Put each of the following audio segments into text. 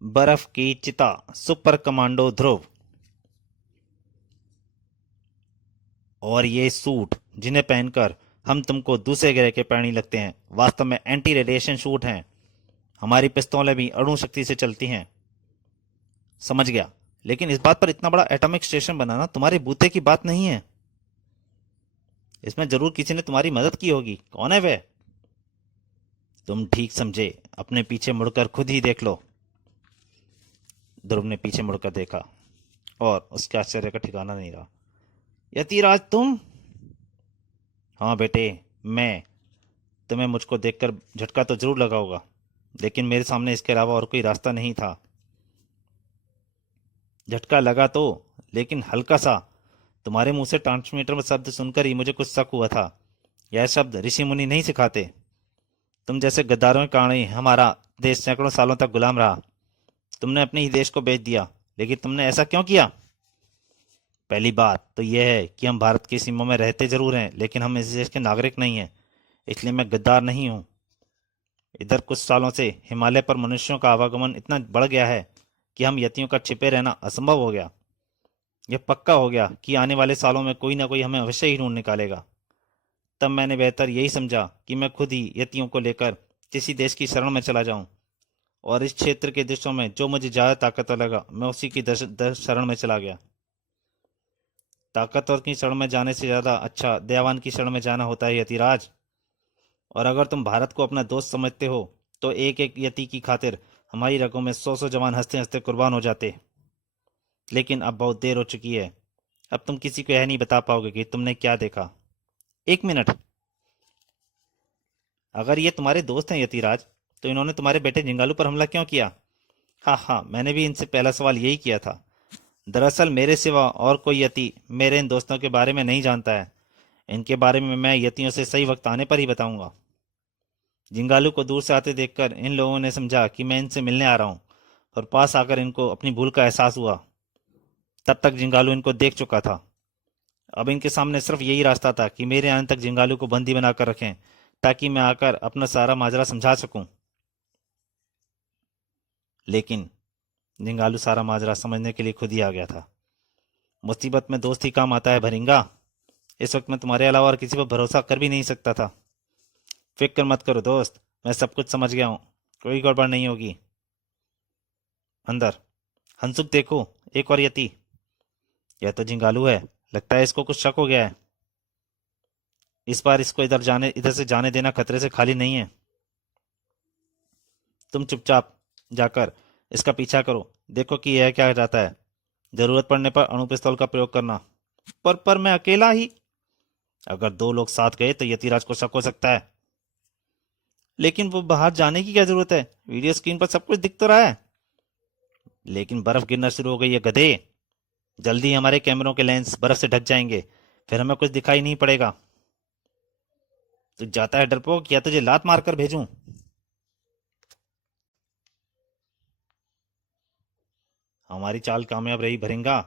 बर्फ की चिता, सुपर कमांडो ध्रुव और ये सूट जिन्हें पहनकर हम तुमको दूसरे ग्रह के प्राणी लगते हैं, वास्तव में एंटी रेडिएशन सूट हैं। हमारी पिस्तौलें भी अणु शक्ति से चलती हैं। समझ गया। लेकिन इस बात पर इतना बड़ा एटॉमिक स्टेशन बनाना तुम्हारे बूते की बात नहीं है। इसमें जरूर किसी ने तुम्हारी मदद की होगी। कौन है वह? तुम ठीक समझे। अपने पीछे मुड़कर खुद ही देख लो। ध्रुव ने पीछे मुड़कर देखा और उसके आश्चर्य का ठिकाना नहीं रहा। यतिराज तुम? हाँ बेटे, मैं। तुम्हें मुझको देखकर झटका तो जरूर लगा होगा, लेकिन मेरे सामने इसके अलावा और कोई रास्ता नहीं था। झटका लगा तो, लेकिन हल्का सा। तुम्हारे मुंह से ट्रांसमीटर में शब्द सुनकर ही मुझे कुछ शक हुआ था। यह शब्द ऋषि मुनि नहीं सिखाते। तुम जैसे गद्दारों के कारण ही हमारा देश सैकड़ों सालों तक गुलाम रहा। तुमने अपने ही देश को बेच दिया, लेकिन तुमने ऐसा क्यों किया? पहली बात तो यह है कि हम भारत की सीमा में रहते जरूर हैं, लेकिन हम इस देश के नागरिक नहीं हैं। इसलिए मैं गद्दार नहीं हूँ। इधर कुछ सालों से हिमालय पर मनुष्यों का आवागमन इतना बढ़ गया है कि हम यतियों का छिपे रहना असंभव हो गया। यह पक्का हो गया कि आने वाले सालों में कोई ना कोई हमें अवश्य ही ढूंढ निकालेगा। तब मैंने बेहतर यही समझा कि मैं खुद ही यतियों को लेकर किसी देश की शरण में चला जाऊं, और इस क्षेत्र के देशों में जो मुझे ज्यादा ताकतवर लगा मैं उसी की शरण में चला गया। ताकतवर की शरण में जाने से ज्यादा अच्छा दयावान की शरण में जाना होता है यतिराज। और अगर तुम भारत को अपना दोस्त समझते हो तो एक एक यति की खातिर हमारी रगों में सौ सौ जवान हंसते हंसते कुर्बान हो जाते। लेकिन अब बहुत देर हो चुकी है। अब तुम किसी को यह नहीं बता पाओगे कि तुमने क्या देखा। एक मिनट, अगर ये तुम्हारे दोस्त हैं यतिराज, तो इन्होंने तुम्हारे बेटे जिंगालू पर हमला क्यों किया? हाँ हाँ, मैंने भी इनसे पहला सवाल यही किया था। दरअसल मेरे सिवा और कोई यति मेरे इन दोस्तों के बारे में नहीं जानता है। इनके बारे में मैं यतियों से सही वक्त आने पर ही बताऊंगा। जिंगालू को दूर से आते देखकर इन लोगों ने समझा कि मैं इनसे मिलने आ रहा हूँ, और पास आकर इनको अपनी भूल का एहसास हुआ। तब तक जिंगालू इनको देख चुका था। अब इनके सामने सिर्फ यही रास्ता था कि मेरे आने तक जिंगालू को बंदी बनाकर रखें, ताकि मैं आकर अपना सारा माजरा समझा सकूं। लेकिन जिंगालू सारा माजरा समझने के लिए खुद ही आ गया था। मुसीबत में दोस्त ही काम आता है भरिंगा। इस वक्त मैं तुम्हारे अलावा और किसी पर भरोसा कर भी नहीं सकता था। फिक्र मत करो दोस्त, मैं सब कुछ समझ गया हूँ। कोई गड़बड़ नहीं होगी। अंदर हंसुक देखो, एक और यति। यह तो जिंगालू है। लगता है इसको कुछ शक हो गया है। इस बार इसको इधर से जाने देना खतरे से खाली नहीं है। तुम चुपचाप जाकर इसका पीछा करो, देखो कि यह क्या जाता है। जरूरत पड़ने पर अणु पिस्तौल का प्रयोग करना। पर मैं अकेला ही। अगर दो लोग साथ गए तो यतिराज को शक हो सकता है। लेकिन वो बाहर जाने की क्या जरूरत है? वीडियो स्क्रीन पर सब कुछ दिख तो रहा है। लेकिन बर्फ गिरना शुरू हो गई है गधे। जल्दी हमारे कैमरों के लेंस बर्फ से ढक जाएंगे, फिर हमें कुछ दिखाई नहीं पड़ेगा। तू जाता है डरपोक, या तुझे लात मारकर भेजूं? हमारी चाल कामयाब रही भरिंगा।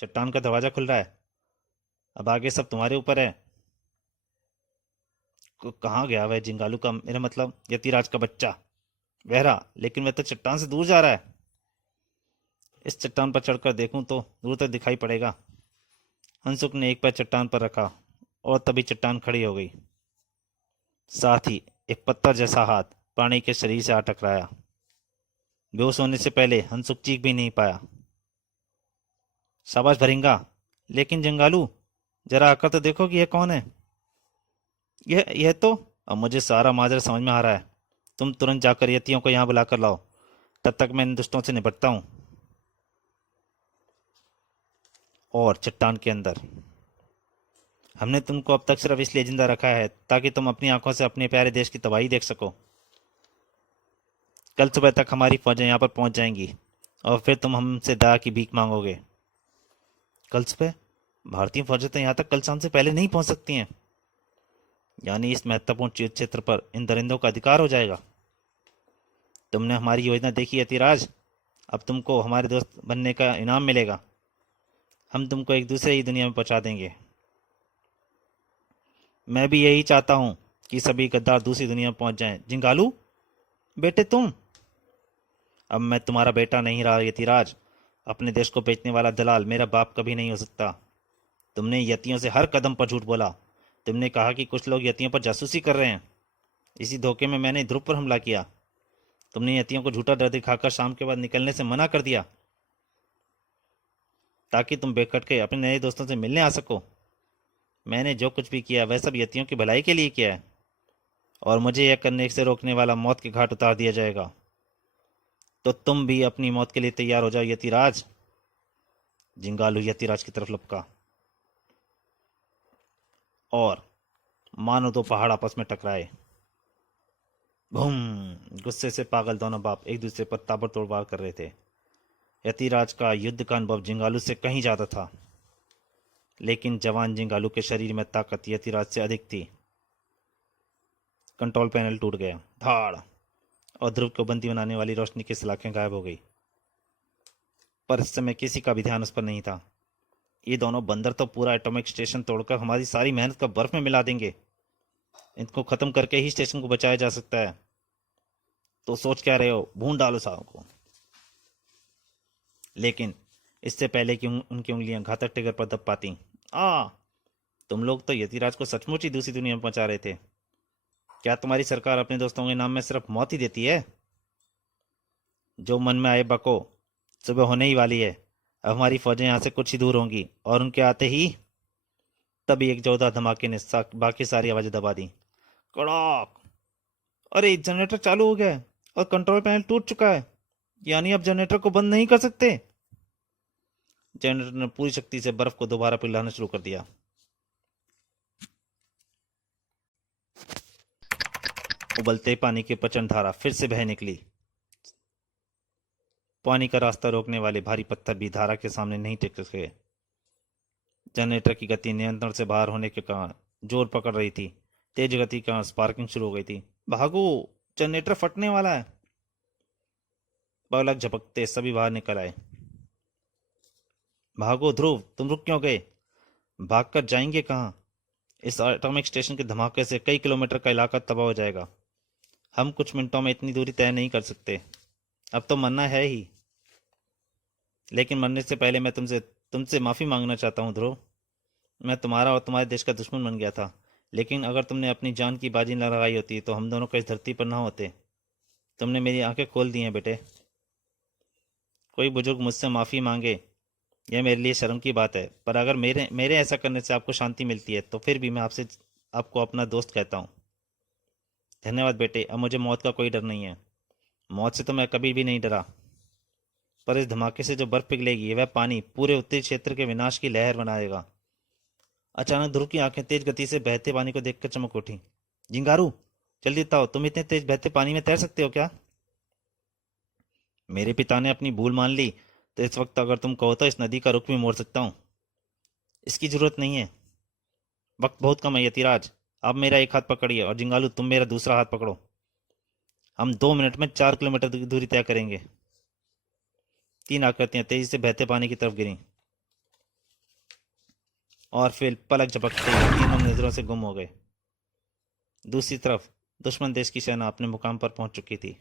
चट्टान का दरवाजा खुल रहा है। अब आगे सब तुम्हारे ऊपर है। कहाँ गया वह जिंगालू का, मेरा मतलब यतिराज का बच्चा? वह रहा, लेकिन वह तो चट्टान से दूर जा रहा है। इस चट्टान पर चढ़कर देखूं तो दूर तक दिखाई पड़ेगा। हंसुक ने एक पैर चट्टान पर रखा और तभी चट्टान खड़ी हो गई। साथ ही एक पत्थर जैसा हाथ प्राणी के शरीर से आ टकराया। बेहोश होने से पहले हंसुक चीख भी नहीं पाया। शाबाश भरिंगा। लेकिन जंगालू, जरा आकर तो देखो कि यह कौन है। यह तो, अब मुझे सारा माजरा समझ में आ रहा है। तुम तुरंत जाकर यतियों को यहाँ बुलाकर लाओ। तब तक मैं इन दुष्टों से निपटता हूँ। और चट्टान के अंदर, हमने तुमको अब तक सिर्फ इसलिए जिंदा रखा है ताकि तुम अपनी आंखों से अपने प्यारे देश की तबाही देख सको। कल सुबह तक हमारी फौजें यहाँ पर पहुंच जाएंगी, और फिर तुम हमसे दया की भीख मांगोगे। कल सुबह? भारतीय फौजें तो यहाँ तक कल शाम से पहले नहीं पहुंच सकती हैं। यानी इस महत्वपूर्ण क्षेत्र पर इन दरिंदों का अधिकार हो जाएगा। तुमने हमारी योजना देखी है तिराज। अब तुमको हमारे दोस्त बनने का इनाम मिलेगा। हम तुमको एक दूसरे ही दुनिया में पहुंचा देंगे। मैं भी यही चाहता हूँ कि सभी गद्दार दूसरी दुनिया में पहुंच जाएं। जिंगालू बेटे तुम? अब मैं तुम्हारा बेटा नहीं रहा यतिराज। अपने देश को बेचने वाला दलाल मेरा बाप कभी नहीं हो सकता। तुमने यतियों से हर कदम पर झूठ बोला। तुमने कहा कि कुछ लोग यतियों पर जासूसी कर रहे हैं। इसी धोखे में मैंने ध्रुव पर हमला किया। तुमने यतियों को झूठा डर दिखाकर शाम के बाद निकलने से मना कर दिया ताकि तुम बेकट के अपने नए दोस्तों से मिलने आ सको। मैंने जो कुछ भी किया वह सब यतियों की भलाई के लिए किया है, और मुझे यह करने से रोकने वाला मौत के घाट उतार दिया जाएगा। तो तुम भी अपनी मौत के लिए तैयार हो जाओ यतिराज। जिंगालू यतिराज की तरफ लपका और मानो दो पहाड़ आपस में टकराए। भूम! गुस्से से पागल दोनों बाप एक दूसरे पर ताबड़तोड़ वार कर रहे थे। यतिराज का युद्ध का अनुभव जिंगालू से कहीं ज्यादा था, लेकिन जवान जिंगालू के शरीर में ताकत यतिराज से अधिक थी। कंट्रोल पैनल टूट गया, धाड़, और ध्रुव को बंदी बनाने वाली रोशनी की सलाखें गायब हो गई। पर इस समय किसी का भी ध्यान उस पर नहीं था। ये दोनों बंदर तो पूरा एटॉमिक स्टेशन तोड़कर हमारी सारी मेहनत का बर्फ में मिला देंगे। इनको खत्म करके ही स्टेशन को बचाया जा सकता है। तो सोच क्या रहे हो? भून डालो साहब को। लेकिन इससे पहले कि उनकी उंगलियां घातक टिगर पर दब पाती, तुम लोग तो यतिराज को सचमुच ही दूसरी दुनिया में पहुंचा रहे थे। क्या तुम्हारी सरकार अपने दोस्तों के नाम में सिर्फ मौत ही देती है? जो मन में आए बको। सुबह होने ही वाली है। अब हमारी फौजें यहाँ से कुछ ही दूर होंगी, और उनके आते ही तभी एक जोरदार धमाके ने बाकी सारी आवाजें दबा दी। कड़ाक! अरे जनरेटर चालू हो गया है और कंट्रोल पैनल टूट चुका है। यानी अब जनरेटर को बंद नहीं कर सकते। जनरेटर ने पूरी शक्ति से बर्फ को दोबारा पिघलाना शुरू कर दिया। उबलते पानी की प्रचंड धारा फिर से बह निकली। पानी का रास्ता रोकने वाले भारी पत्थर भी धारा के सामने नहीं टिक सके। जनरेटर की गति नियंत्रण से बाहर होने के कारण जोर पकड़ रही थी। तेज गति के कारण स्पार्किंग शुरू हो गई थी। भागो, जनरेटर फटने वाला है। पलक झपकते सभी बाहर निकल आए। भागो ध्रुव, तुम रुक क्यों गए? भागकर जाएंगे कहाँ? इस एटॉमिक स्टेशन के धमाके से कई किलोमीटर का इलाका तबाह हो जाएगा। हम कुछ मिनटों में इतनी दूरी तय नहीं कर सकते। अब तो मरना है ही। लेकिन मरने से पहले मैं तुमसे माफी मांगना चाहता हूँ ध्रुव। मैं तुम्हारा और तुम्हारे देश का दुश्मन बन गया था, लेकिन अगर तुमने अपनी जान की बाजी न लगाई होती तो हम दोनों को इस धरती पर ना होते। तुमने मेरी आंखें खोल दी हैं बेटे। कोई बुजुर्ग मुझसे माफी मांगे, यह मेरे लिए शर्म की बात है, पर अगर मेरे मेरे ऐसा करने से आपको शांति मिलती है तो फिर भी मैं आपको अपना दोस्त कहता हूँ। धन्यवाद बेटे। अब मुझे मौत का कोई डर नहीं है। मौत से तो मैं कभी भी नहीं डरा, पर इस धमाके से जो बर्फ पिघलेगी वह पानी पूरे उत्तरी क्षेत्र के विनाश की लहर बनाएगा। अचानक ध्रुव की आंखें तेज गति से बहते पानी को देखकर चमक उठी। जिंगारू, जल्दी बताओ, तुम इतने तेज बहते पानी में तैर सकते हो क्या? मेरे पिता ने अपनी भूल मान ली, तो इस वक्त अगर तुम कहो तो इस नदी का रुख भी मोड़ सकता हूँ। इसकी जरूरत नहीं है, वक्त बहुत कम है यतिराज। आप मेरा एक हाथ पकड़िए और जिंगालू तुम मेरा दूसरा हाथ पकड़ो। हम 2 मिनट में 4 किलोमीटर की दूरी तय करेंगे। 3 आकृतियां तेजी से बहते पानी की तरफ गिरीं और फिर पलक झपकते ही तीनों नजरों से गुम हो गए। दूसरी तरफ दुश्मन देश की सेना अपने मुकाम पर पहुंच चुकी थी।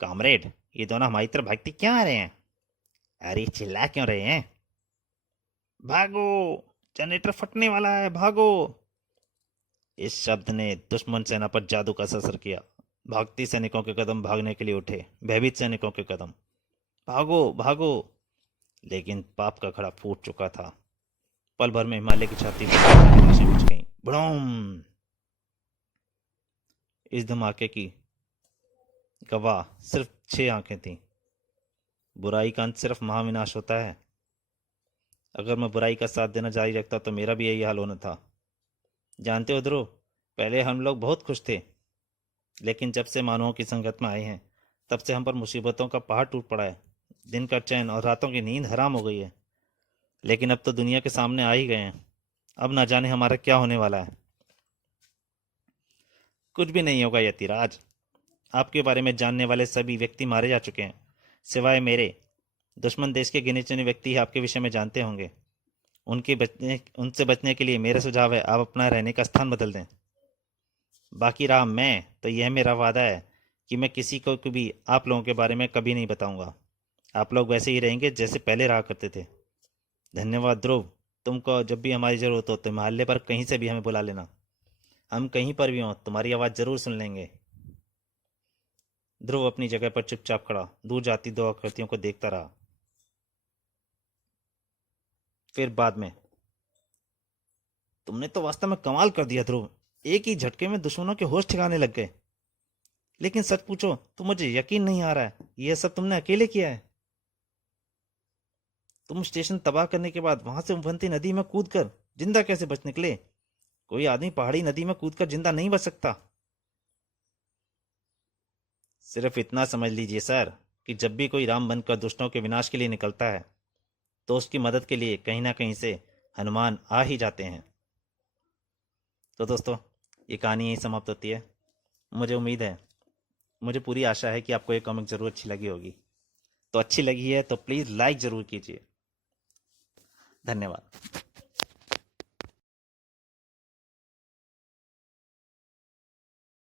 कामरेड, ये दोनों हमारी तरफ भागते क्यों आ रहे हैं? अरे चिल्ला क्यों रहे हैं? भागो, जनरेटर फटने वाला है, भागो! इस शब्द ने दुश्मन सेना पर जादू का असर किया। भागती सैनिकों के कदम भागने के लिए उठे, भयभीत सैनिकों के कदम। भागो भागो! लेकिन पाप का खड़ा फूट चुका था। पल भर में हिमालय की छाती पर लाशें बिछ गईं। बड़ोम! इस धमाके की गवाह सिर्फ 6 आंखें थीं। बुराई का अंत सिर्फ महाविनाश होता है। अगर मैं बुराई का साथ देना जारी रखता तो मेरा भी यही हाल होना था। जानते हो ध्रुव, पहले हम लोग बहुत खुश थे, लेकिन जब से मानवों की संगत में आए हैं तब से हम पर मुसीबतों का पहाड़ टूट पड़ा है। दिन का चैन और रातों की नींद हराम हो गई है। लेकिन अब तो दुनिया के सामने आ ही गए हैं। अब ना जाने हमारा क्या होने वाला है। कुछ भी नहीं होगा यतिराज। आपके बारे में जानने वाले सभी व्यक्ति मारे जा चुके हैं, सिवाय मेरे। दुश्मन देश के गिने चुने व्यक्ति ही आपके विषय में जानते होंगे। उनसे बचने के लिए मेरा सुझाव है आप अपना रहने का स्थान बदल दें। बाकी रहा मैं, तो यह मेरा वादा है कि मैं किसी को भी आप लोगों के बारे में कभी नहीं बताऊंगा। आप लोग वैसे ही रहेंगे जैसे पहले रहा करते थे। धन्यवाद ध्रुव। तुमको जब भी हमारी ज़रूरत हो तो मोहल्ले पर कहीं से भी हमें बुला लेना। हम कहीं पर भी हों तुम्हारी आवाज़ ज़रूर सुन लेंगे। ध्रुव अपनी जगह पर चुपचाप खड़ा दूर जाती दो आकृतियों को देखता रहा। फिर बाद में, तुमने तो वास्तव में कमाल कर दिया ध्रुव। एक ही झटके में दुश्मनों के होश ठिकाने लग गए। लेकिन सच पूछो तो मुझे यकीन नहीं आ रहा है यह सब तुमने अकेले किया है। तुम स्टेशन तबाह करने के बाद वहां से उफनती नदी में कूदकर जिंदा कैसे बच निकले? कोई आदमी पहाड़ी नदी में कूदकर जिंदा नहीं बच सकता। सिर्फ इतना समझ लीजिए सर कि जब भी कोई राम बनकर दुष्टों के विनाश के लिए निकलता है तो उसकी मदद के लिए कहीं ना कहीं से हनुमान आ ही जाते हैं। तो दोस्तों, ये कहानी यही समाप्त होती है। मुझे उम्मीद है, मुझे पूरी आशा है कि आपको ये कॉमिक ज़रूर अच्छी लगी होगी। तो अच्छी लगी है तो प्लीज़ लाइक ज़रूर कीजिए। धन्यवाद।